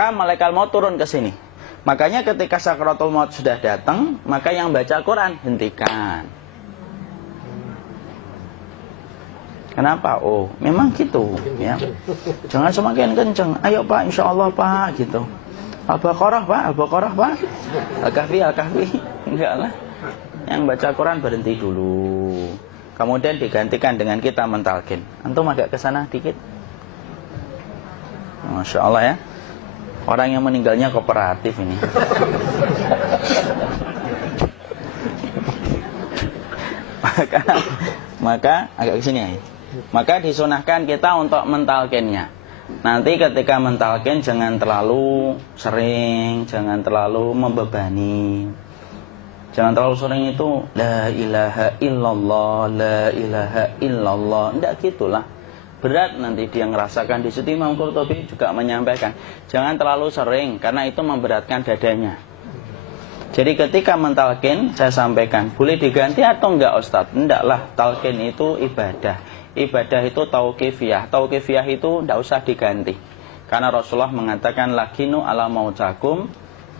maka malaikat maut turun ke sini. Makanya ketika sakaratul maut sudah datang, maka yang baca Quran hentikan. Kenapa? Oh, memang gitu ya. Jangan semakin kenceng. Ayo Pak, insya Allah Pak, gitu. Al-Baqarah Pak, Al-Baqarah Pak. Al-Kahfi, Al-Kahfi. Enggak lah. Yang baca Quran berhenti dulu. Kemudian digantikan dengan kita mentalkin. Antum agak ke sana dikit. Masya Allah ya. Orang yang meninggalnya kooperatif ini. maka agak ke sini ya. Maka disunahkan kita untuk mentalkinnya. Nanti ketika mentalkin jangan terlalu sering, jangan terlalu membebani. Jangan terlalu sering itu la ilaha illallah, la ilaha illallah. Tidak gitulah. Berat nanti dia ngerasakan. Di situ Imam Qurtubi juga menyampaikan, jangan terlalu sering karena itu memberatkan dadanya. Jadi ketika mentalkin, saya sampaikan, boleh diganti atau enggak Ustadz? Enggaklah, talkin itu ibadah. Ibadah itu tauqifiyah. Tauqifiyah itu enggak usah diganti. Karena Rasulullah mengatakan, lakinu ala mautakum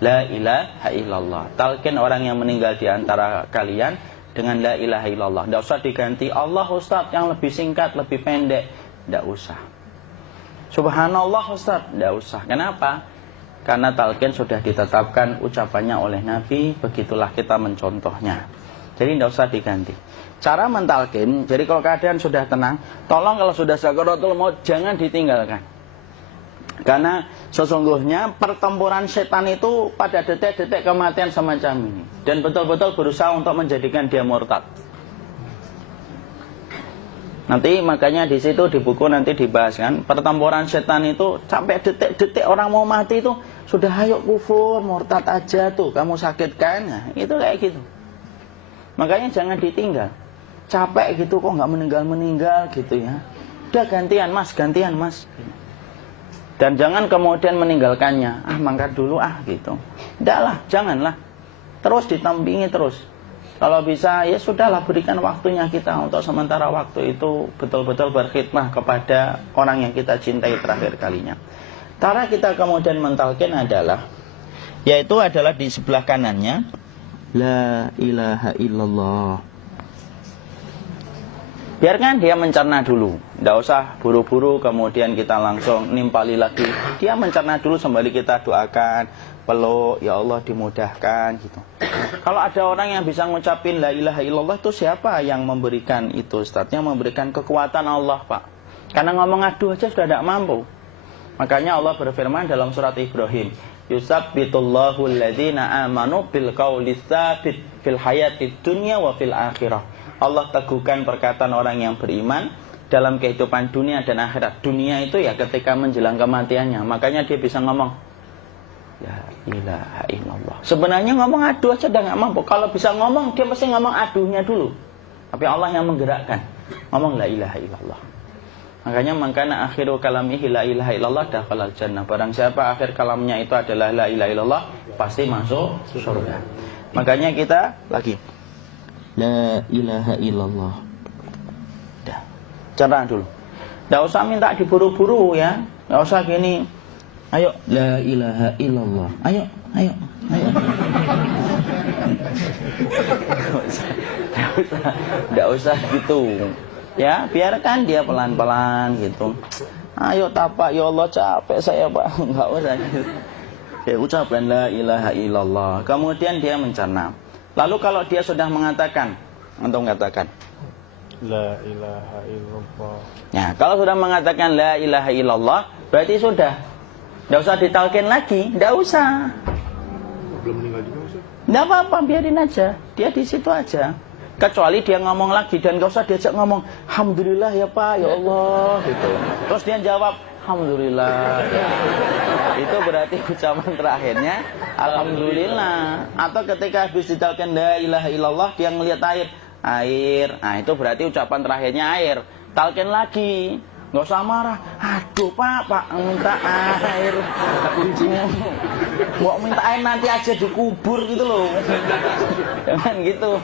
la ilaha illallah. Talkin orang yang meninggal di antara kalian dengan la ilaha illallah. Enggak usah diganti Allah Ustadz yang lebih singkat, lebih pendek. Enggak usah. Subhanallah Ustadz, enggak usah. Kenapa? Karena talqin sudah ditetapkan ucapannya oleh Nabi, begitulah kita mencontohnya. Jadi tidak usah diganti. Cara mentalqin, jadi kalau keadaan sudah tenang, tolong kalau sudah sakaratul maut jangan ditinggalkan. Karena sesungguhnya pertempuran setan itu pada detik-detik kematian semacam ini. Dan betul-betul berusaha untuk menjadikan dia murtad. Nanti makanya di situ di buku nanti dibahas kan, pertempuran setan itu sampai detik-detik orang mau mati itu sudah ayo kufur, murtad aja tuh, kamu sakit kan? Nah, itu kayak gitu. Makanya jangan ditinggal. Capek gitu kok nggak meninggal gitu ya. Udah gantian mas. Dan jangan kemudian meninggalkannya. Mangkat dulu gitu. Tidaklah, janganlah. Terus ditampingi terus. Kalau bisa ya sudahlah, berikan waktunya kita untuk sementara waktu itu betul-betul berkhidmah kepada orang yang kita cintai terakhir kalinya. Cara kita kemudian mentalkin adalah, yaitu adalah di sebelah kanannya la ilaha illallah. Biarkan dia mencerna dulu, tidak usah buru-buru kemudian kita langsung nimpali lagi. Dia mencerna dulu sembari kita doakan, peluk, ya Allah dimudahkan gitu. Kalau ada orang yang bisa ngucapin la ilaha illallah, itu siapa yang memberikan itu Ustaz? Yang memberikan kekuatan Allah Pak. Karena ngomong aduh aja sudah tidak mampu. Makanya Allah berfirman dalam surat Ibrahim, yusabbitullahu alladhina amanu bil qawli tsabit fil hayatid dunya wa fil akhirah. Allah teguhkan perkataan orang yang beriman dalam kehidupan dunia dan akhirat. Dunia itu ya ketika menjelang kematiannya. Makanya dia bisa ngomong la ilaha illallah. Sebenarnya ngomong aduh aja udah gak mampu. Kalau bisa ngomong, dia pasti ngomong aduhnya dulu. Tapi Allah yang menggerakkan. Ngomong la ilaha illallah. Makanya makana akhiru kalamihi la ilaha illallah dakhalal jannah. Barang siapa akhir kalamnya itu adalah la ilaha illallah, pasti masuk surga. Makanya kita lagi la ilaha illallah. Dah. Cara dulu. Enggak usah minta diburu-buru ya. Enggak usah gini. Ayo la ilaha illallah. Ayo. Enggak usah gitu. Ya, biarkan dia pelan-pelan gitu. Ayo tapak, ya Allah capek saya Pak. Enggak usah gitu. Ya, ucapkan la ilaha illallah. Kemudian dia mencerna. Lalu kalau dia sudah mengatakan, untuk mengatakan la ilaha illallah. Ya, kalau sudah mengatakan la ilaha illallah, berarti sudah. Tidak usah ditalkin lagi, tidak usah. Belum meninggal juga Ustaz? Tidak apa-apa, biarin aja. Dia di situ aja. Kecuali dia ngomong lagi dan gak usah diajak ngomong alhamdulillah ya Pak, ya Allah gitu. Terus dia jawab alhamdulillah ya. Itu berarti ucapan terakhirnya alhamdulillah. Atau ketika habis ditalkin la ilaha illallah, dia ngelihat air. Nah itu berarti ucapan terakhirnya air. Talkin lagi, nggak usah marah. Aduh Pak minta air. Mau minta air nanti aja dikubur gitu loh. Jangan gitu.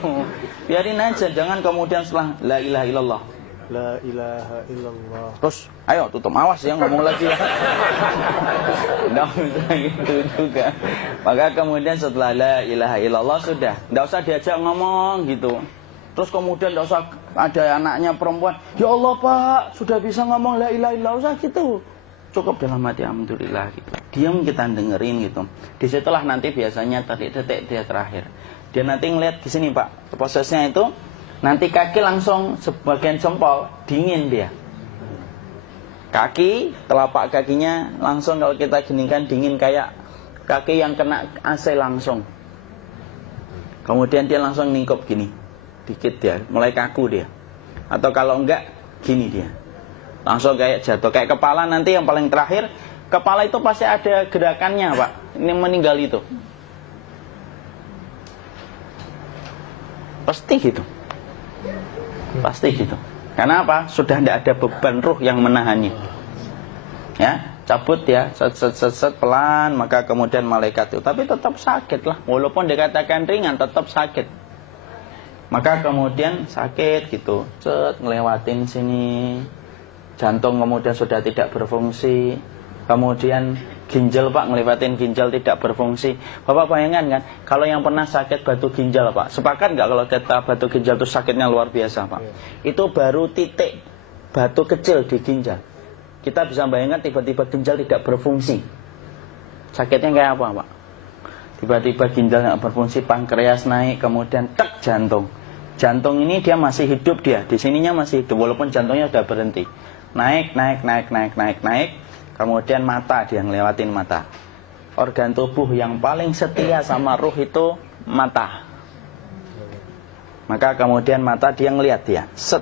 Biarin aja, jangan kemudian setelah la ilaha illallah La ilaha illallah. Terus, ayo tutup, awas ya ngomong lagi ya. Nggak usah gitu juga. Maka kemudian setelah la ilaha illallah sudah, nggak usah diajak ngomong gitu. Terus kemudian nggak usah ada anaknya perempuan, ya Allah Pak, sudah bisa ngomong la ilaha illallah, usah gitu. Cukup dalam hati alhamdulillah gitu. Diam kita dengerin gitu. Disitulah nanti biasanya detik dia terakhir. Dia nanti ngeliat di sini Pak, prosesnya itu. Nanti kaki langsung sebagian jempol dingin dia. Kaki, telapak kakinya langsung kalau kita geningkan dingin kayak kaki yang kena AC langsung. Kemudian dia langsung ningkup gini, dikit dia, mulai kaku dia. Atau kalau enggak, gini dia. Langsung kayak jatuh, kayak kepala nanti yang paling terakhir. Kepala itu pasti ada gerakannya Pak, ini meninggal itu. Pasti gitu. Pasti gitu. Karena apa? Sudah tidak ada beban ruh yang menahannya. Ya, cabut ya, set pelan, maka kemudian malaikat itu. Tapi tetap sakit lah. Walaupun dikatakan ringan, tetap sakit. Maka kemudian sakit gitu. Set ngelewatin sini. Jantung kemudian sudah tidak berfungsi. Kemudian ginjal Pak, ngelewatin ginjal tidak berfungsi. Bapak bayangkan kan, kalau yang pernah sakit batu ginjal Pak, sepakat nggak kalau kita batu ginjal itu sakitnya luar biasa Pak? Itu baru titik batu kecil di ginjal. Kita bisa bayangkan tiba-tiba ginjal tidak berfungsi. Sakitnya kayak apa Pak? Tiba-tiba ginjal nggak berfungsi, pankreas naik, kemudian tek jantung. Jantung ini dia masih hidup dia, di sininya masih hidup walaupun jantungnya sudah berhenti. Naik. Kemudian mata, dia ngelewatin mata. Organ tubuh yang paling setia sama ruh itu mata. Maka kemudian mata dia ngelihat dia, set.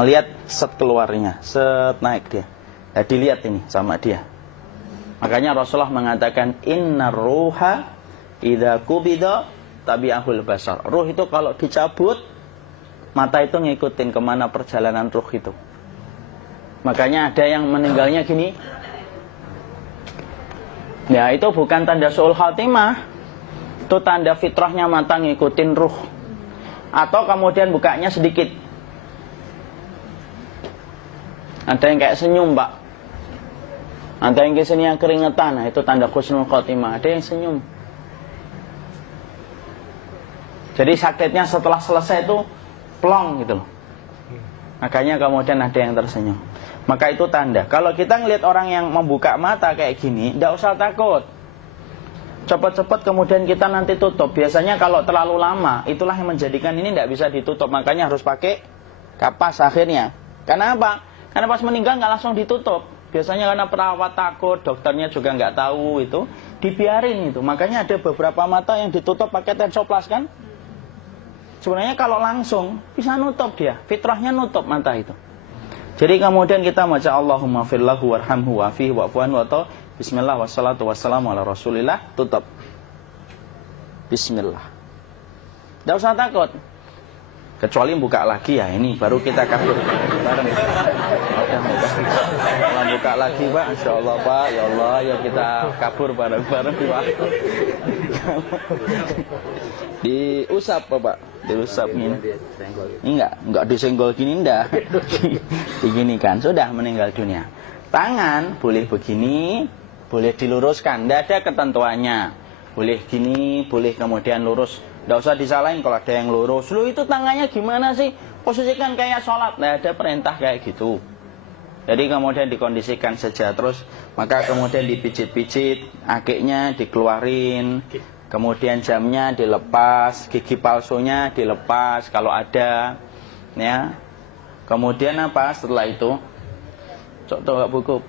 Ngelihat set keluarnya, set naik dia. Nah, dilihat ini sama dia. Makanya Rasulullah mengatakan innar ruha idza qubida tabi'ahul basar. Ruh itu kalau dicabut, mata itu ngikutin kemana perjalanan ruh itu. Makanya ada yang meninggalnya gini. Ya itu bukan tanda su'ul khatimah. Itu tanda fitrahnya mata ngikutin ruh. Atau kemudian bukanya sedikit. Ada yang kayak senyum Pak. Ada yang kesini yang keringetan. Nah, itu tanda husnul khatimah. Ada yang senyum. Jadi sakitnya setelah selesai itu plong gitu loh. Makanya kemudian ada yang tersenyum. Maka itu tanda. Kalau kita ngelihat orang yang membuka mata kayak gini, tidak usah takut. Cepat-cepat kemudian kita nanti tutup. Biasanya kalau terlalu lama, itulah yang menjadikan ini tidak bisa ditutup. Makanya harus pakai kapas akhirnya. Karena apa? Karena pas meninggal nggak langsung ditutup. Biasanya karena perawat takut, dokternya juga nggak tahu itu, dibiarin itu. Makanya ada beberapa mata yang ditutup pakai tensoplas kan? Sebenarnya kalau langsung bisa nutup dia, fitrahnya nutup mata itu. Jadi kemudian kita baca Allahumma firlahu warhamhu wa'afihi wa'fuanhu atau bismillah wassalatu wassalamu ala rasulillah, tutup. Bismillah. Tidak usah takut. Kecuali buka lagi ya, ini baru kita kabur bareng. Kalau buka lagi Pak, insya Allah Pak, ya Allah ya kita kabur bareng-bareng Pak. Diusap Pak, diusap gini. Enggak disenggol gini enggak. Begini kan, sudah meninggal dunia. Tangan boleh begini, boleh diluruskan, enggak ada ketentuannya. Boleh gini, boleh kemudian lurus. Tidak usah disalahin kalau ada yang lurus. Lu itu tangannya gimana sih? Posisikan kayak sholat. Nah, ada perintah kayak gitu. Jadi kemudian dikondisikan saja. Terus maka kemudian dipijit-pijit, akiknya dikeluarin. Kemudian jamnya dilepas, gigi palsunya dilepas kalau ada. Ya. Kemudian apa setelah itu? Coba buku.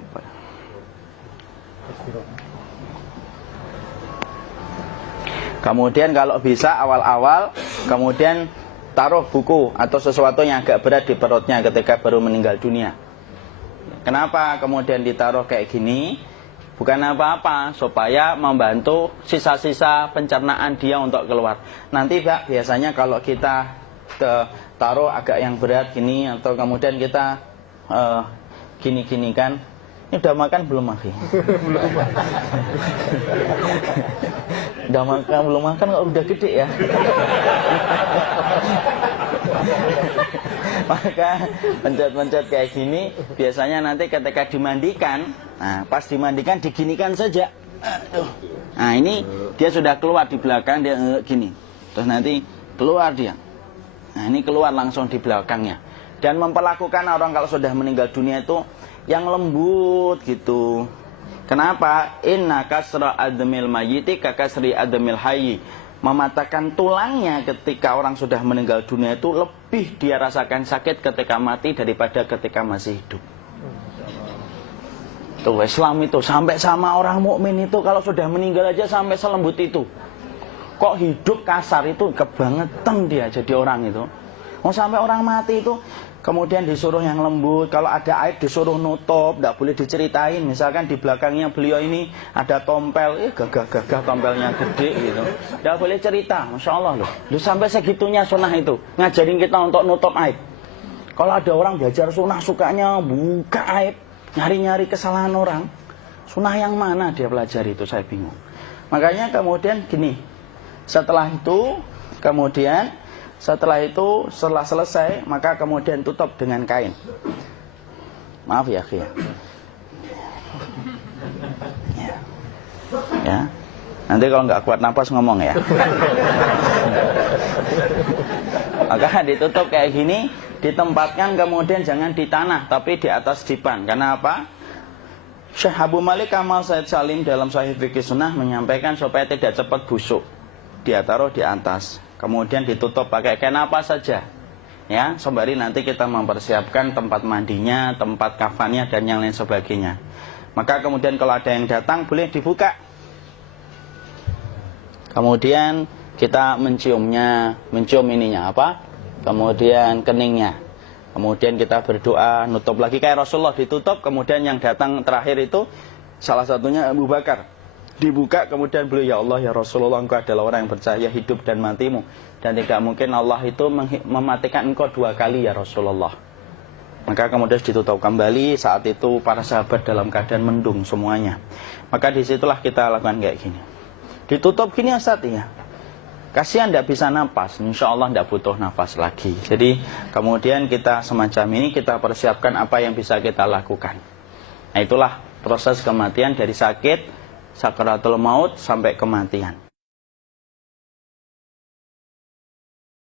Kemudian kalau bisa awal-awal kemudian taruh buku atau sesuatu yang agak berat di perutnya ketika baru meninggal dunia. Kenapa kemudian ditaruh kayak gini? Bukan apa-apa, supaya membantu sisa-sisa pencernaan dia untuk keluar. Nanti Pak, biasanya kalau kita taruh agak yang berat gini atau kemudian kita gini-gini kan, ini udah makan belum Maki? Udah makan belum makan kok udah gede ya? Maka pencet-pencet kayak gini biasanya nanti ketika dimandikan, nah pas dimandikan diginikan saja. Nah ini dia sudah keluar di belakang, dia gini. Terus nanti keluar dia. Nah ini keluar langsung di belakangnya. Dan memperlakukan orang kalau sudah meninggal dunia itu yang lembut gitu. Kenapa? Inna kasra admil mayyiti kakasri admil hayyi. Mematahkan tulangnya ketika orang sudah meninggal dunia itu lebih dia rasakan sakit ketika mati daripada ketika masih hidup. Tuh Islam itu sampai sama orang mukmin itu kalau sudah meninggal aja sampai selembut itu. Kok hidup kasar itu kebangetan dia jadi orang itu. Mau sampai orang mati itu kemudian disuruh yang lembut, kalau ada aib disuruh nutup, tidak boleh diceritain. Misalkan di belakangnya beliau ini ada tompel, gagah-gagah tompelnya gede gitu, tidak boleh cerita. Masya Allah loh, sampai segitunya sunnah itu ngajarin kita untuk nutup aib. Kalau ada orang belajar sunnah sukanya buka aib, nyari-nyari kesalahan orang, sunnah yang mana dia pelajari itu, saya bingung. Makanya kemudian gini, setelah setelah selesai maka kemudian tutup dengan kain. Maaf ya, ya. Ya. Nanti kalau nggak kuat napas ngomong ya. Maka ditutup kayak gini, ditempatkan kemudian jangan di tanah tapi di atas dipan. Karena apa? Syekh Abu Malik Kamal Said Salim dalam Sahih Fikih Sunnah menyampaikan supaya tidak cepat busuk. Dia taruh di atas. Kemudian ditutup pakai kain apa saja, ya, sembari nanti kita mempersiapkan tempat mandinya, tempat kafannya dan yang lain sebagainya. Maka kemudian kalau ada yang datang boleh dibuka. Kemudian kita mencium ininya apa? Kemudian keningnya. Kemudian kita berdoa, nutup lagi kayak Rasulullah ditutup. Kemudian yang datang terakhir itu salah satunya Abu Bakar. Dibuka kemudian beliau, ya Allah ya Rasulullah, engkau adalah orang yang percaya hidup dan matimu, dan tidak mungkin Allah itu mematikan engkau 2 kali ya Rasulullah. Maka kemudian ditutup kembali. Saat itu para sahabat dalam keadaan mendung semuanya. Maka disitulah kita lakukan kayak gini. Ditutup gini Ustaz ya, kasihan tidak bisa nafas, insya Allah tidak butuh nafas lagi. Jadi kemudian kita semacam ini, kita persiapkan apa yang bisa kita lakukan. Nah itulah proses kematian dari sakit sakaratul maut sampai kematian.